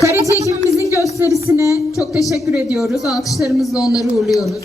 Karate ekibimizin gösterisine çok teşekkür ediyoruz. Alkışlarımızla onları uğurluyoruz.